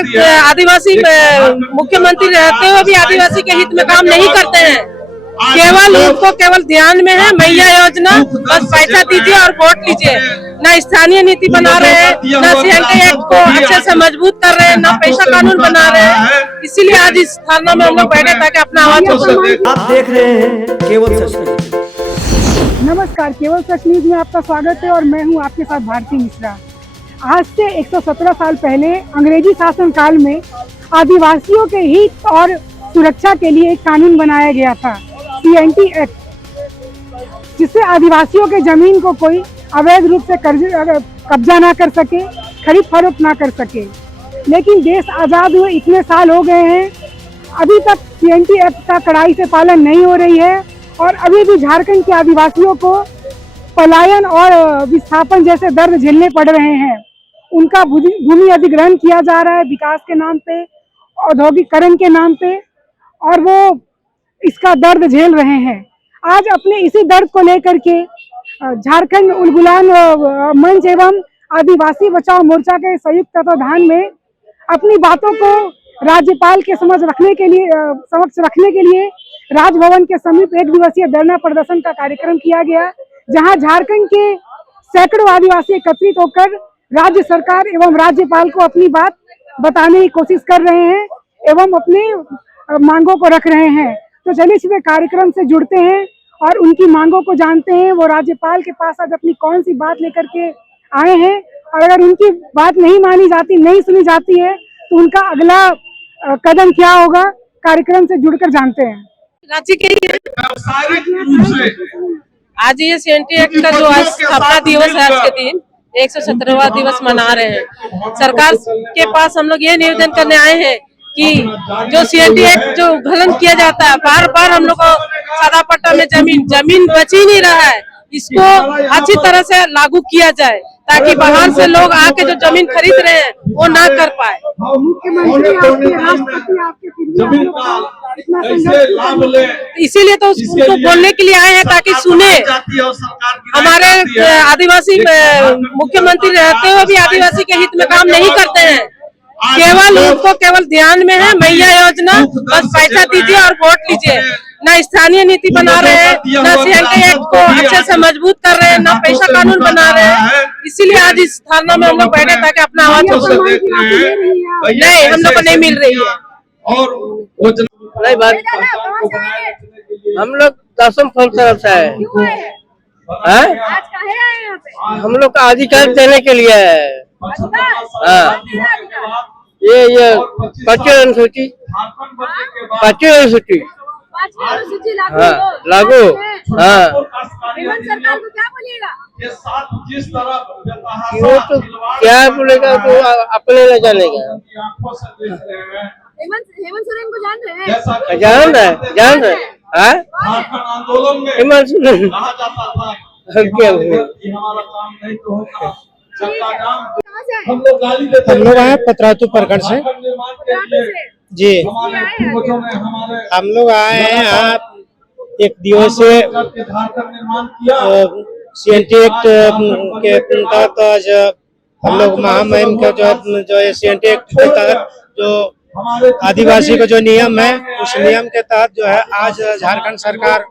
आदिवासी मुख्यमंत्री रहते हुए भी आदिवासी के हित में काम नहीं करते हैं। केवल उनको केवल ध्यान में है मैया योजना, बस पैसा दीजिए और वोट लीजिए। न स्थानीय नीति बना रहे हैं, न सीएनटी एक्ट को अच्छे से मजबूत कर रहे हैं, न पैसा कानून बना रहे हैं। इसीलिए आज इस धरना में हम लोग बैठे ताकि अपना आवाज उठा सकें। आप देख रहे हैं केवल सच न्यूज। नमस्कार, केवल सच न्यूज में आपका स्वागत है और मैं हूं आपके साथ भारती मिश्रा। आज से 117 साल पहले अंग्रेजी शासन काल में आदिवासियों के हित और सुरक्षा के लिए एक कानून बनाया गया था, सीएनटी एक्ट, जिससे आदिवासियों के जमीन को कोई अवैध रूप से कब्जा ना कर सके, खरीद फरोख्त ना कर सके। लेकिन देश आज़ाद हुए इतने साल हो गए हैं, अभी तक सीएनटी एक्ट का कड़ाई से पालन नहीं हो रही है और अभी भी झारखंड के आदिवासियों को पलायन और विस्थापन जैसे दर्द झेलने पड़ रहे हैं। उनका भूमि अधिग्रहण किया जा रहा है विकास के नाम पे, औद्योगिकरण के नाम पे, और वो इसका दर्द झेल रहे हैं। आज अपने इसी दर्द को लेकर के झारखंड उलगुलान मंच एवं आदिवासी बचाओ मोर्चा के संयुक्त तत्वाधान में अपनी बातों को राज्यपाल के समक्ष रखने के लिए राजभवन के समीप एक दिवसीय धरना प्रदर्शन का कार्यक्रम किया गया, जहां झारखंड के सैकड़ों आदिवासी एकत्रित होकर राज्य सरकार एवं राज्यपाल को अपनी बात बताने की कोशिश कर रहे हैं एवं अपनी मांगों को रख रहे हैं। तो चलिए सीधे कार्यक्रम से जुड़ते हैं और उनकी मांगों को जानते हैं। वो राज्यपाल के पास आज अपनी कौन सी बात लेकर के आए हैं और अगर उनकी बात नहीं मानी जाती, नहीं सुनी जाती है, तो उनका अगला कदम क्या होगा, कार्यक्रम से जुड़कर जानते हैं। राज्य के आज ये सीएनटी एक्ट का जो स्थापना दिवस है, आज के दिन 117वां दिवस मना रहे हैं। सरकार के पास हम लोग ये निवेदन करने आए हैं कि जो सीएनटी एक्ट जो उल्लंघन किया जाता है, बार बार हम लोग को सादा पट्टा में जमीन बच ही नहीं रहा है, इसको अच्छी तरह से लागू किया जाए ताकि बाहर से लोग आके जो जमीन खरीद रहे हैं वो ना कर पाए। इसीलिए तो उसको बोलने के लिए आए हैं ताकि सुने। हमारे आदिवासी मुख्यमंत्री रहते हुए भी आदिवासी के हित में काम नहीं करते हैं। केवल उनको केवल ध्यान में है मैया योजना, बस पैसा दीजिए और वोट लीजिए। न स्थानीय नीति बना रहे हैं, न सीएनटी एक्ट को अच्छे से मजबूत कर रहे हैं, न पैसा कानून बना रहे हैं। इसीलिए आज इस धरना में हम लोग बैठे ताकि अपना आवाज उठा सकें। नहीं, हम लोग को नहीं मिल रही है। नहीं बात, हम लोग दसम फल तरफ से है, हम लोग का अधिकार देने के लिए है। हाँ, ये पच्चीस अनुसूची हाँ लागू। हाँ, सरकार को क्या बोलिएगा? वो तो क्या बोलेगा, तो अपने न जानेगा। हेमंत सोरेन को जान रहे हैं? जान रहे आंदोलन में हेमंत सोरेन क्या हम लोग आए पतरातू प्रखंड से जी। हम लोग आए हैं यहाँ एक दिवसीय सीएनटी एक्ट के तहत आज हम लोग महामहिम का जो सीएनटी एक्ट के तहत जो आदिवासी का जो नियम है, उस नियम के तहत जो है आज झारखंड सरकार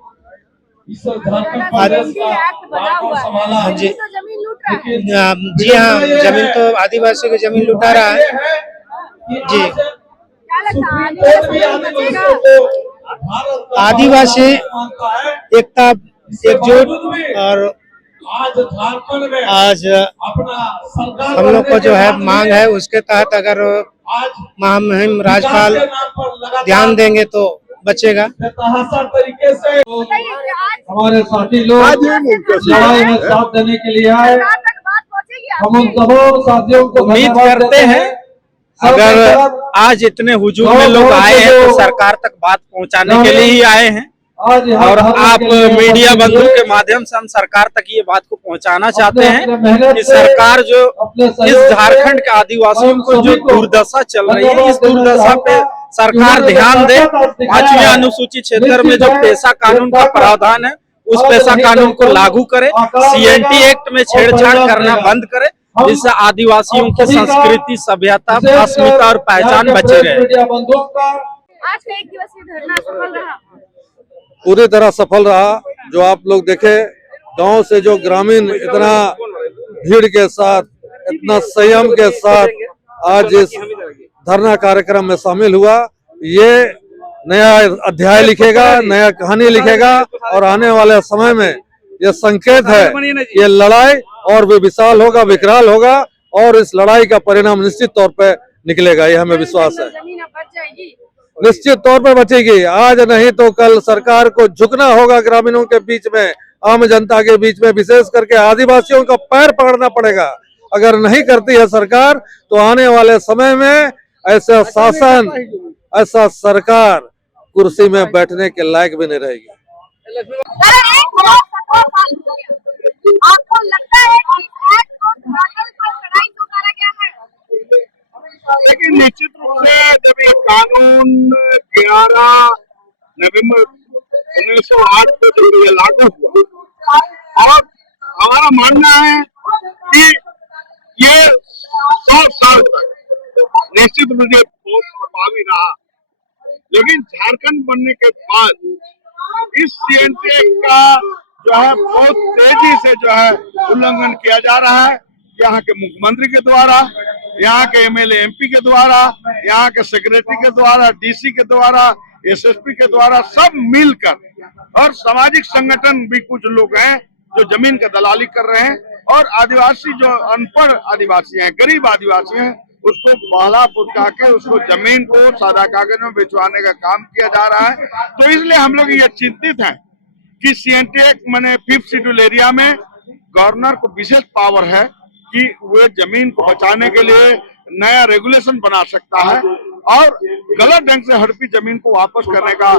जी हाँ, जमीन तो आदिवासी की जमीन लुटा रहा है जी। आदिवासी एकता एकजुट और आज हम लोग को जो है मांग है, उसके तहत अगर महामहिम राज्यपाल ध्यान देंगे तो बचेगा। तरीके से हमारे साथी लोग लड़ाई में साथ देने के लिए आए, हम उन तमाम साथियों को उम्मीद करते हैं अगर आज इतने हुजूम में लोग आए हैं तो सरकार तक बात पहुंचाने के लिए ही आए हैं और आप मीडिया बंधु के माध्यम से हम सरकार तक ये बात को पहुंचाना चाहते हैं कि सरकार जो इस झारखंड के आदिवासियों को जो दुर्दशा चल रही है, इस दुर्दशा पे सरकार ध्यान दे। 5वीं अनुसूचित क्षेत्र में जो पेशा कानून का प्रावधान है, उस पेशा कानून को लागू करे, सीएनटी एक्ट में छेड़छाड़ करना बंद करे जिससे आदिवासियों की संस्कृति, सभ्यता, अस्मिता और पहचान बची रहे। मीडिया बंधुओं का आज का 1 दिवसीय धरना सफल रहा। पूरी तरह सफल रहा। जो आप लोग देखे, गांव से जो ग्रामीण इतना भीड़ के साथ, इतना संयम के साथ आज इस धरना कार्यक्रम में शामिल हुआ, ये नया अध्याय लिखेगा, नया कहानी लिखेगा और आने वाले समय में ये संकेत है, ये लड़ाई और भी विशाल होगा, विकराल होगा और इस लड़ाई का परिणाम निश्चित तौर पे निकलेगा, ये हमें विश्वास है। जमीन अब बच जाएगी। निश्चित तौर पर बचेगी। आज नहीं तो कल सरकार को झुकना होगा, ग्रामीणों के बीच में, आम जनता के बीच में, विशेष करके आदिवासियों का पैर पकड़ना पड़ेगा। अगर नहीं करती है सरकार तो आने वाले समय में ऐसा शासन, ऐसा सरकार कुर्सी में बैठने के लायक भी नहीं रहेगी। आपको लगता है कि एक्ट को धरातल पर चढ़ाई तो उतारा गया है? लेकिन निश्चित रूप से जब ये कानून 11 नवंबर 1908 को जब ये लागू हुआ और हमारा मानना है कि ये 100 साल तक निश्चित रूप से बहुत प्रभावी रहा, लेकिन झारखंड बनने के बाद इस सीएनटी का जो है बहुत तेजी से जो है उल्लंघन किया जा रहा है। यहाँ के मुख्यमंत्री के द्वारा, यहाँ के एमएलए एमपी के द्वारा, यहाँ के सेक्रेटरी के द्वारा, डीसी के द्वारा, एसएसपी के द्वारा, सब मिलकर और सामाजिक संगठन भी कुछ लोग हैं जो जमीन का दलाली कर रहे हैं और आदिवासी जो अनपढ़ आदिवासी हैं, गरीब आदिवासी हैं, उसको बहला फुसका के उसको जमीन को सादा कागज में भिजवाने का काम किया जा रहा है। तो इसलिए हम लोग ये चिंतित हैं कि सीएनटी एक्ट माने 5th शेड्यूल एरिया में गवर्नर को विशेष पावर है कि वे जमीन को बचाने के लिए नया रेगुलेशन बना सकता है और गलत ढंग से हड़पी जमीन को वापस करने का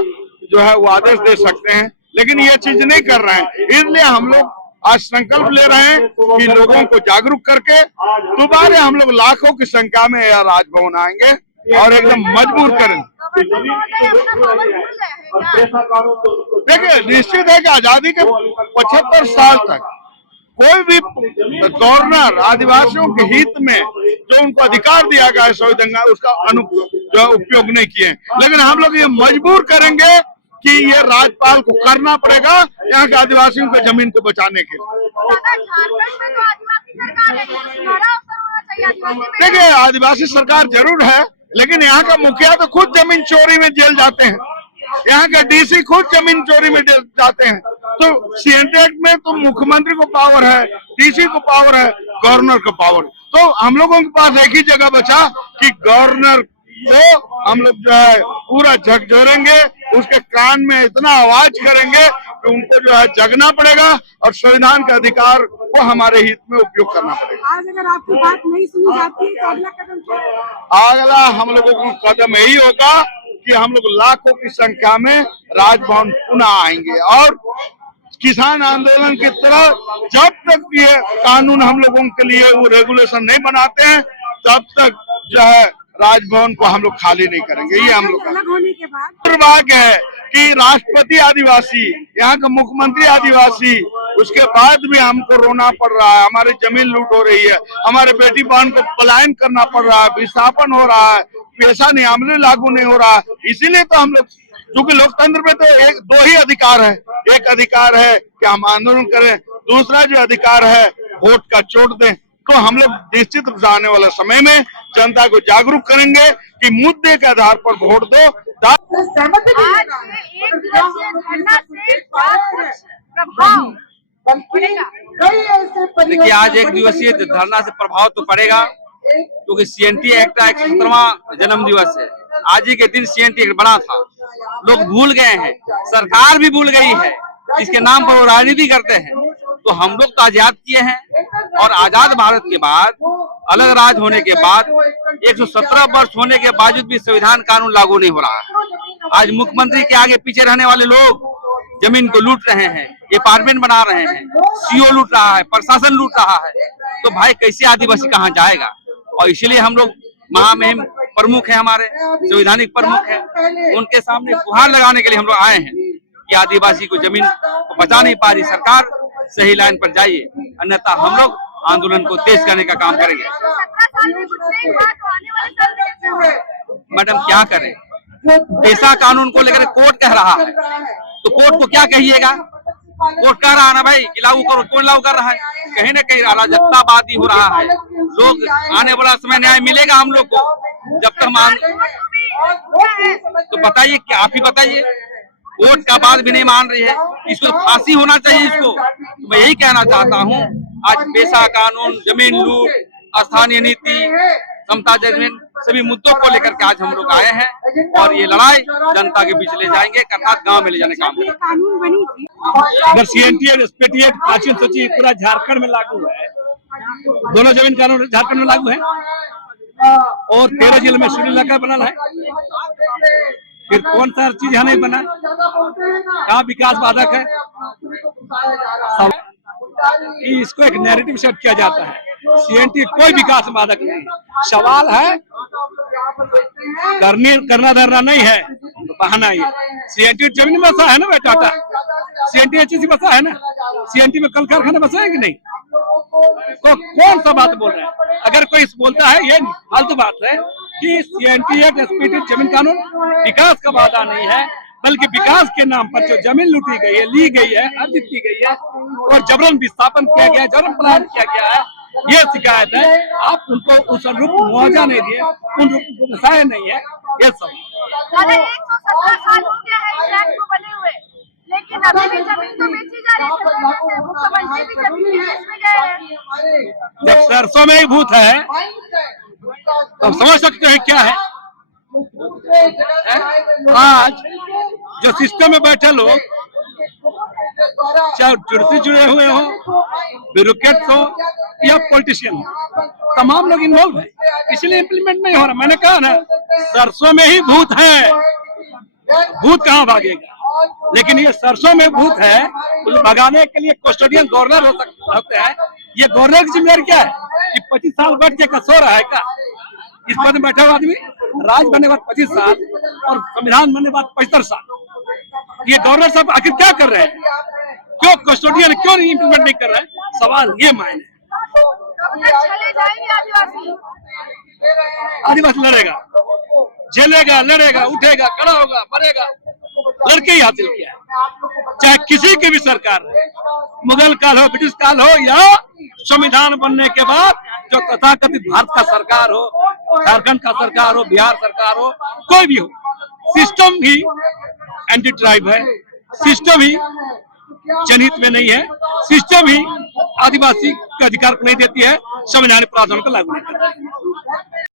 जो है वो आदेश दे सकते हैं, लेकिन ये चीज नहीं कर रहे हैं। इसलिए हम लोग आज संकल्प ले रहे हैं कि लोगों को जागरूक करके दोबारा हम लोग लाखों की संख्या में यह राजभवन आएंगे और एकदम मजबूर करेंगे। देखिए, निश्चित है कि आजादी के 75 साल तक कोई भी गवर्नर आदिवासियों के हित में जो उनको अधिकार दिया गया है संविधान का, उसका उपयोग नहीं किए। लेकिन हम लोग ये मजबूर करेंगे कि ये राज्यपाल को करना पड़ेगा यहाँ के आदिवासियों के जमीन को बचाने के लिए। देखिए, आदिवासी सरकार जरूर है, लेकिन यहाँ का मुखिया तो खुद जमीन चोरी में जेल जाते हैं, यहाँ का डीसी खुद जमीन चोरी में जेल जाते हैं। तो सीएनटी एक्ट में तो मुख्यमंत्री को पावर है, डीसी को पावर है, गवर्नर को पावर। तो हम लोगों के पास एक ही जगह बचा कि गवर्नर को हम लोग जो है पूरा झकझोरेंगे, उसके कान में इतना आवाज करेंगे कि उनको जो है जगना पड़ेगा और संविधान के अधिकार को हमारे हित में उपयोग करना पड़ेगा। आज अगर आपकी बात नहीं सुनी जाती है तो अगला कदम क्या है? अगला हम लोगों का कदम यही होगा कि हम लोग लाखों की संख्या में राजभवन पुनः आएंगे और किसान आंदोलन की तरह जब तक ये कानून हम लोगों के लिए वो रेगुलेशन नहीं बनाते हैं तब तक जो है राजभवन को हम लोग खाली नहीं करेंगे। ये हम लोग अलग होने के बाद दुर्भाग्य है कि राष्ट्रपति आदिवासी, यहाँ का मुख्यमंत्री आदिवासी, उसके बाद भी हमको रोना पड़ रहा है। हमारी जमीन लूट हो रही है, हमारे बेटी बहन को पलायन करना पड़ रहा है, विस्थापन हो रहा है, पेशा नियमावली लागू नहीं हो रहा है। इसीलिए तो हम लोग, क्योंकि लोकतंत्र में तो दो ही अधिकार है, एक अधिकार है कि हम आंदोलन करें, दूसरा जो अधिकार है वोट का चोट दें। तो हम लोग निश्चित रूप से आने वाले समय में जनता को जागरूक करेंगे कि मुद्दे के आधार पर वोट दो। आज एक दिवसीय धरना से क्या कुछ प्रभाव पड़ेगा? देखिए, आज एक दिवसीय धरना से प्रभाव तो पड़ेगा क्योंकि सीएनटी एक्ट का 117वां जन्म दिवस है। आज ही के दिन सीएनटी एक्ट बना था, लोग भूल गए हैं, सरकार भी भूल गई है, इसके नाम पर वो राजनीति करते हैं। तो हम लोग तो आजाद किए हैं और आजाद भारत के बाद, अलग राज्य होने के बाद 117 वर्ष होने के बावजूद भी संविधान कानून लागू नहीं हो रहा है। आज मुख्यमंत्री के आगे पीछे रहने वाले लोग जमीन को लूट रहे हैं, अपार्टमेंट बना रहे हैं, सीओ लूट रहा है, प्रशासन लूट रहा है। तो भाई कैसे आदिवासी कहाँ जाएगा? और इसलिए हम लोग महामहिम प्रमुख है, हमारे संवैधानिक प्रमुख है, उनके सामने गुहार लगाने के लिए हम लोग आए हैं कि आदिवासी को जमीन को बचा नहीं पा रही सरकार, सही लाइन पर जाइए, अन्यथा हम लोग आंदोलन को तेज करने का काम करेंगे। 17 साल में कुछ नहीं हुआ तो आने वाले साल में कैसे होगा? मैडम क्या करें, पेशा कानून को लेकर कोर्ट कह रहा है तो कोर्ट को क्या कहिएगा। कोर्ट कह रहा है ना भाई कि लागू करो, कौन लागू कर रहा है? कहीं ना कहीं अराजकतावादी हो रहा है। लोग आने वाला समय न्याय मिलेगा हम लोग को जब तक मान। तो बताइए क्या, आप ही बताइए। कोर्ट का बात भी नहीं मान रही है, इसको फांसी होना चाहिए इसको। तो मैं यही कहना चाहता हूँ, आज पेशा कानून, जमीन लूट, स्थानीय नीति, समता जमीन, सभी मुद्दों को लेकर के आज हम लोग आए हैं और ये लड़ाई जनता के बीच ले जाएंगे, अर्थात गांव में ले जाने का काम करेंगे। कानून बनी थी अगर सीएनटी और एसपीटी एक्ट 5 सूची पूरा झारखंड में लागू है, दोनों जमीन कानून झारखंड में लागू है और 13 जिले में शेड्यूल इलाका बना है, फिर कौन सा चीज यहाँ नहीं बना? कहाँ विकास बाधक है? इसको एक नैरेटिव सेट किया जाता है, सीएनटी कोई विकास बाधक नहीं। सवाल है करना धरना नहीं है तो बहाना ही है। सीएनटी जमीन में बसा है ना बेटा, सीएनटी एचसी बसा है ना, सीएनटी में कल कारखाना बसा है कि नहीं? तो कौन सा बात बोल रहा है? अगर कोई बोलता है ये फालतू बात है कि सीएनटी एक्ट, एसपीटी जमीन कानून विकास का वादा नहीं है, बल्कि विकास के नाम पर जो जमीन लूटी गई है, ली गई है, अर्जित की गई है और जबरन विस्थापन किया गया है, जबरन प्लान किया गया है, ये शिकायत है। आप उनको उस अनुरूप मुआवजा नहीं दिए, उन रूप को दर्शाए नहीं है, ये सब। 117 साल हो गया है इस एक्ट को बने हुए, लेकिन अभी भी जमीन तो बेची जा रही है। मुख्यमंत्री भी जमीन बेच में गए हैं। जब सरसों में ही भूत है तो समझ सकते हैं क्या है। आज जो सिस्टम में बैठे लोग, चाहे जुड़से जुड़े हुए हो, ब्यूरोक्रेट्स हो या पॉलिटिशियन हो, तमाम लोग इन्वॉल्व है, इसलिए इम्प्लीमेंट नहीं हो रहा। मैंने कहा ना, सरसों में ही भूत है, भूत कहाँ भागेगा? लेकिन ये सरसों में भूत है, उसे भगाने के लिए कस्टोडियन गवर्नर हो सकते हैं। ये गवर्नर की जिम्मेदारी क्या है कि 25 साल बैठ के सो रहा है क्या? इस पद में बैठा हुआ आदमी राज बनने के बाद 25 साल और संविधान बनने के बाद 75 साल, ये गवर्नर साहब आखिर क्या कर रहे हैं? क्यों कस्टोडियन क्यों नहीं इम्प्लीमेंट नहीं कर रहे हैं? सवाल ये मायने। चले जाएंगे आदिवासी लड़ेगा, झेलेगा, लड़ेगा, उठेगा, खड़ा होगा, मरेगा, लड़के ही हासिल किया है। चाहे किसी की भी सरकार हो, मुगल काल हो, ब्रिटिश काल हो या संविधान बनने के बाद जो तथाकथित भारत का सरकार हो, झारखंड का सरकार हो, बिहार सरकार हो, कोई भी हो, सिस्टम ही एंटी ट्राइब है, सिस्टम ही जनहित में नहीं है, सिस्टम ही आदिवासी के अधिकार को नहीं देती है, संवैधानिक प्रावधानों को लागू नहीं करती है।